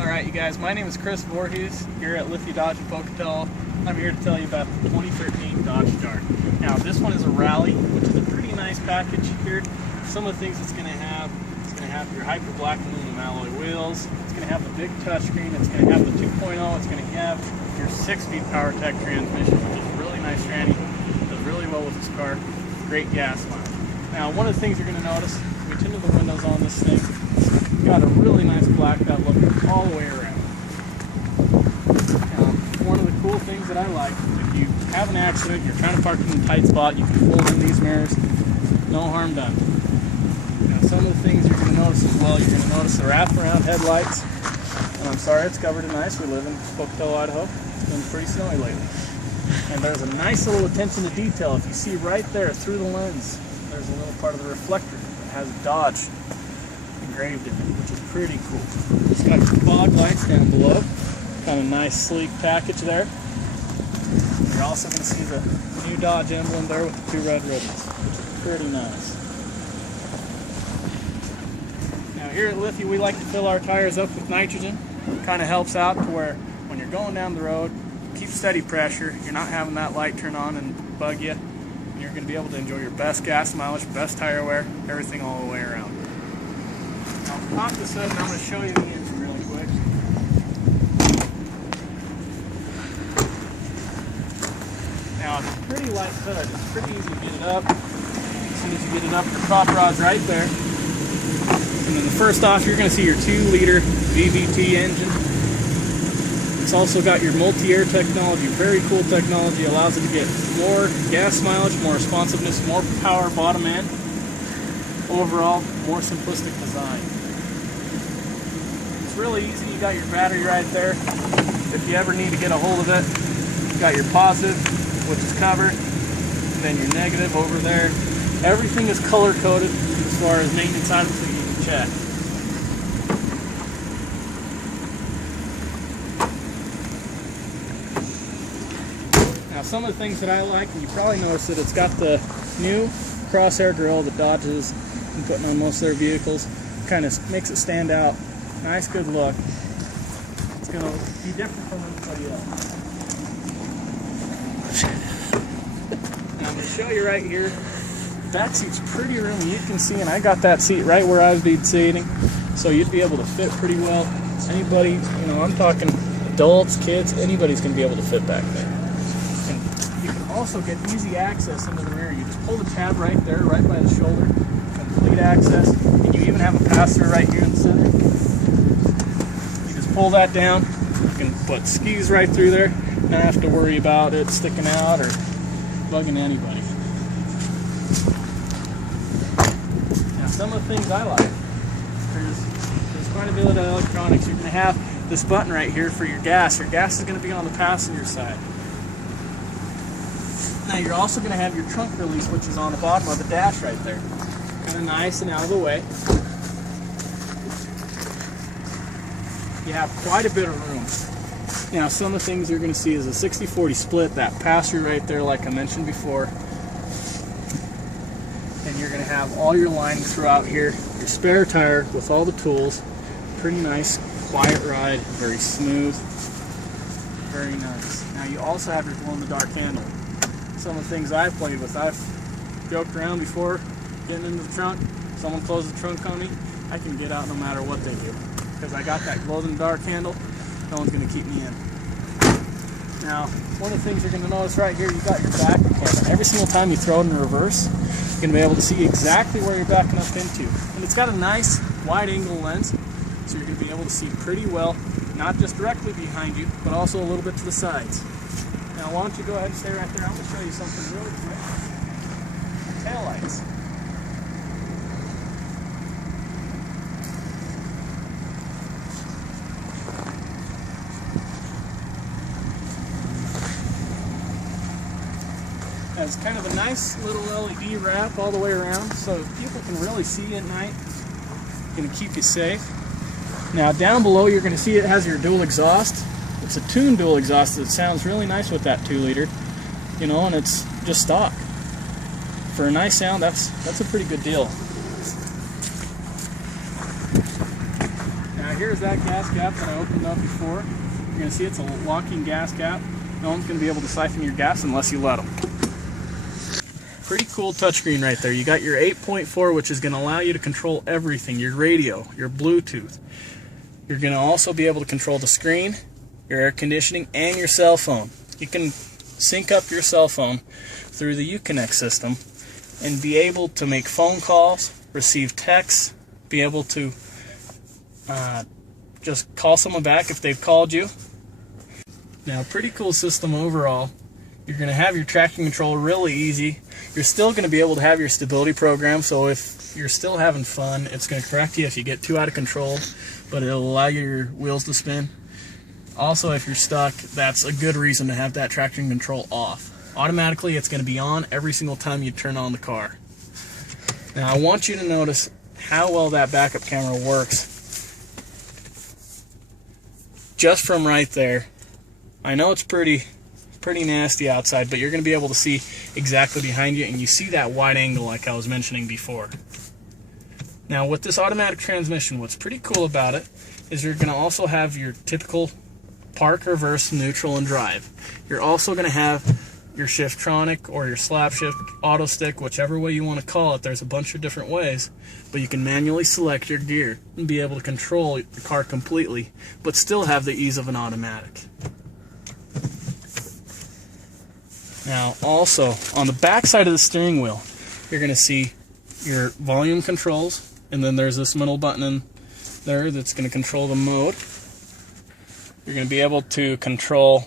Alright you guys, my name is Chris Voorheis here at Lithia Dodge in Pocatello. I'm here to tell you about the 2013 Dodge Dart. Now this one is a Rallye, which is a pretty nice package here. Some of the things it's going to have your hyper black aluminum alloy wheels, it's going to have the big touchscreen, it's going to have the 2.0, it's going to have your 6-speed PowerTech transmission, which is really nice tranny, does really well with this car, great gas mileage. Now one of the things you're going to notice, we tint the windows on this thing, it's got a really nice blacked out look all the way around. One of the cool things that I like is if you have an accident, you're trying to park in a tight spot, you can fold in these mirrors, no harm done. Now some of the things you're going to notice as well, you're going to notice the wraparound headlights, and I'm sorry it's covered in ice, we live in Pocatello, Idaho, it's been pretty snowy lately. And there's a nice little attention to detail, if you see right there through the lens, there's a little part of the reflector that has Dodge engraved in it, which is pretty cool. It's got your fog lights down below, kind of nice sleek package there. You're also going to see the new Dodge emblem there with the 2 red ribbons, which is pretty nice. Now here at Lithia we like to fill our tires up with nitrogen. It kind of helps out to where when you're going down the road, keep steady pressure, you're not having that light turn on and bug you, and you're going to be able to enjoy your best gas mileage, best tire wear, everything all the way around. Now pop this up and I'm going to show you the engine really quick. Now it's a pretty light hood, it's pretty easy to get it up. As soon as you get it up, your prop rod's right there. And then the first off, you're going to see your 2-liter VVT engine. It's also got your multi-air technology, very cool technology, allows it to get more gas mileage, more responsiveness, more power bottom end. Overall, more simplistic design. It's really easy, you got your battery right there. If you ever need to get a hold of it, you got your positive, which is covered, and then your negative over there. Everything is color coded as far as maintenance items that you can check. Now some of the things that I like, and you probably noticed that it's got the new crosshair grille that Dodge has been putting on most of their vehicles. Kind of makes it stand out. Nice, good look. It's going to be different from everybody else. Now I'm going to show you right here. That seat's pretty roomy. You can see, and I got that seat right where I would be sitting, so you'd be able to fit pretty well. Anybody, you know, I'm talking adults, kids, anybody's going to be able to fit back there. And you can also get easy access into the rear. You just pull the tab right there, right by the shoulder, complete access, and you even have a pass-through right here in the center. You just pull that down, you can put skis right through there, not have to worry about it sticking out or bugging anybody. Now some of the things I like, there's quite a bit of electronics. You're going to have this button right here for your gas. Your gas is going to be on the passenger side. Now you're also going to have your trunk release, which is on the bottom of the dash right there. Kind of nice and out of the way. You have quite a bit of room. Now some of the things you're going to see is a 60-40 split, that pass-through right there like I mentioned before. And you're going to have all your lining throughout here. Your spare tire with all the tools. Pretty nice, quiet ride, very smooth. Very nice. Now you also have your glow-in-the-dark handle. Some of the things I've played with, I've joked around before getting into the trunk. Someone closes the trunk on me, I can get out no matter what they do. Because I got that glow-in-the-dark handle, no one's going to keep me in. Now, one of the things you're going to notice right here, you've got your backing camera. Every single time you throw it in reverse, you're going to be able to see exactly where you're backing up into. And it's got a nice wide-angle lens, so you're going to be able to see pretty well, not just directly behind you, but also a little bit to the sides. Now, why don't you go ahead and stay right there? I'm going to show you something really quick. Tail lights. Has kind of a nice little LED wrap all the way around, so people can really see at night. It's going to keep you safe. Now down below you're going to see it has your dual exhaust. It's a tuned dual exhaust that sounds really nice with that 2-liter, you know, and it's just stock. For a nice sound, that's a pretty good deal. Now here's that gas cap that I opened up before. You're going to see it's a locking gas cap. No one's going to be able to siphon your gas unless you let them. Pretty cool touchscreen right there. You got your 8.4, which is going to allow you to control everything. Your radio, your Bluetooth. You're going to also be able to control the screen, your air conditioning, and your cell phone. You can sync up your cell phone through the Uconnect system and be able to make phone calls, receive texts, be able to just call someone back if they've called you. Now, pretty cool system overall. You're going to have your traction control really easy. You're still going to be able to have your stability program, so if you're still having fun, it's going to correct you if you get too out of control, but it'll allow your wheels to spin. Also, if you're stuck, that's a good reason to have that traction control off. Automatically, it's going to be on every single time you turn on the car. Now, I want you to notice how well that backup camera works. Just from right there. I know it's pretty nasty outside, but you're going to be able to see exactly behind you, and you see that wide angle like I was mentioning before. Now, with this automatic transmission, what's pretty cool about it is you're going to also have your typical park, reverse, neutral, and drive. You're also going to have your Shiftronic or your slap shift, auto stick, whichever way you want to call it. There's a bunch of different ways, but you can manually select your gear and be able to control the car completely, but still have the ease of an automatic. Now, also, on the back side of the steering wheel, you're going to see your volume controls, and then there's this middle button in there that's going to control the mode. You're going to be able to control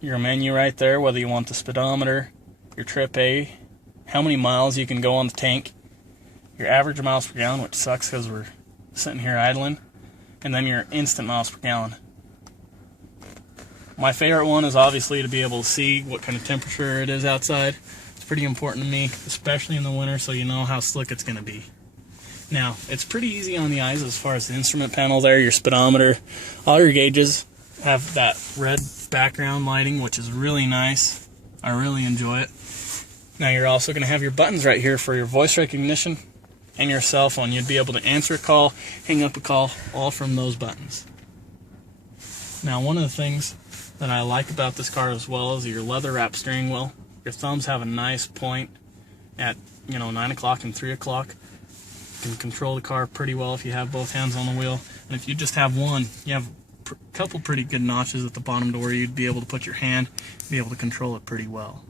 your menu right there, whether you want the speedometer, your trip A, how many miles you can go on the tank, your average miles per gallon, which sucks because we're sitting here idling, and then your instant miles per gallon. My favorite one is obviously to be able to see what kind of temperature it is outside. It's pretty important to me, especially in the winter, so you know how slick it's going to be. Now, it's pretty easy on the eyes as far as the instrument panel there, your speedometer, all your gauges have that red background lighting, which is really nice. I really enjoy it. Now, you're also going to have your buttons right here for your voice recognition and your cell phone. You'd be able to answer a call, hang up a call, all from those buttons. Now, one of the things that I like about this car as well is your leather wrap steering wheel. Your thumbs have a nice point at 9 o'clock and 3 o'clock. You can control the car pretty well if you have both hands on the wheel. And if you just have one, you have a couple pretty good notches at the bottom to where you'd be able to put your hand and be able to control it pretty well.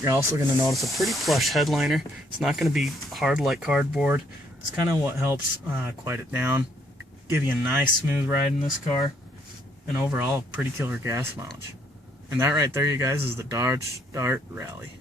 You're also going to notice a pretty plush headliner. It's not going to be hard like cardboard. It's kind of what helps quiet it down, give you a nice smooth ride in this car, and overall pretty killer gas mileage. And that right there, you guys, is the Dodge Dart Rallye.